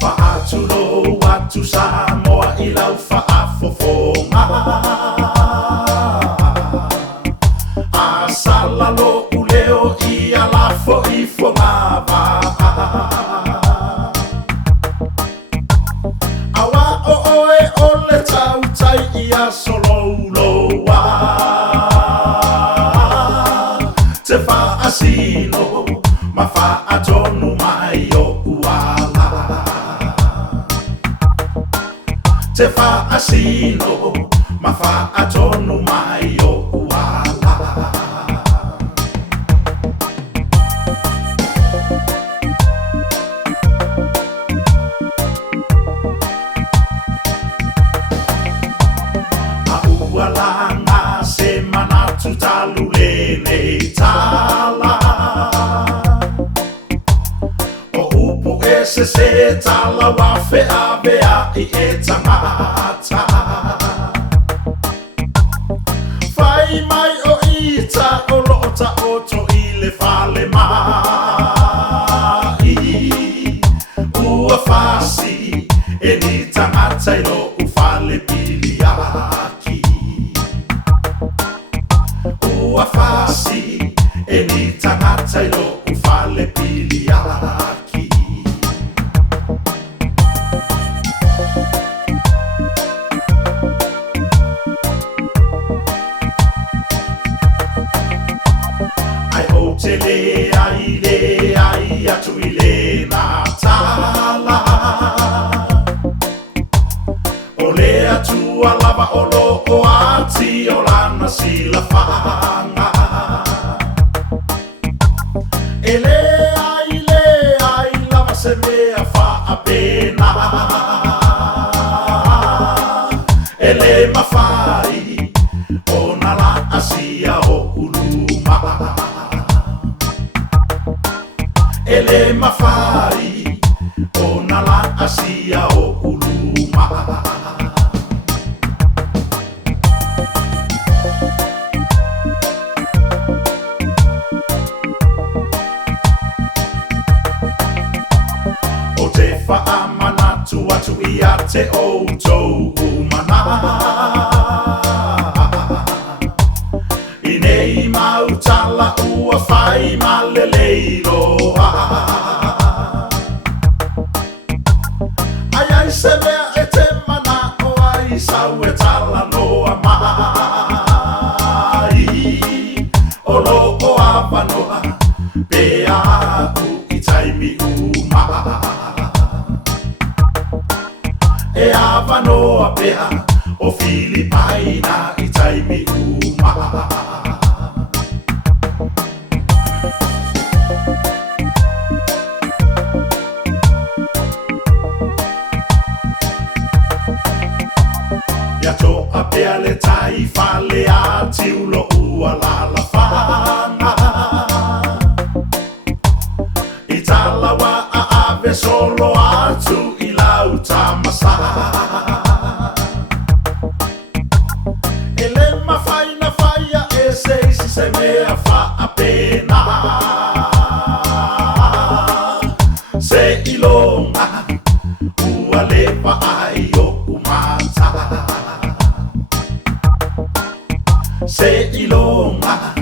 Fa'atulo atu Samoa I lau fa'afofonga A salalo uleo I alafo I fongava Awa o oe o le tautai I a solouloa Te fa'asino ma fa'atonu mai o uala Te fa'asino ma fa'atonu mai o uala A uala nga se manatu talule nei tala O upu se tala wa fea bea I e tangata Fai mai o ita o lota oto I le fale mai Ua fasi e ni tangata I lo u fale biliaki Ua fasi e ni tangata I lo u fale biliaki Tele ai atu I le na tala O le atu alava o lo o ati o lana sila fanga E le ai lava se mea fa a pena E le mawhai o na la asia o uluma Ele mawhai o na la asia o uluma O te whaamanatu atu I a te outou umana I nei mautala ua whai ma le leiloa Ai ai se mea e te mana o ai sau e tala noa mai O lo o awanoa pea aku I taimi uma E awanoa pea o Filipaina I taimi uma Ia toa pea le tai fale a tiulo ua lala whanga I talawa a ave solo atu I lau tamasa E le mawhai na whaia e se isi se mea wha a pena Se ilonga ua lewa ai o umata Se ilonga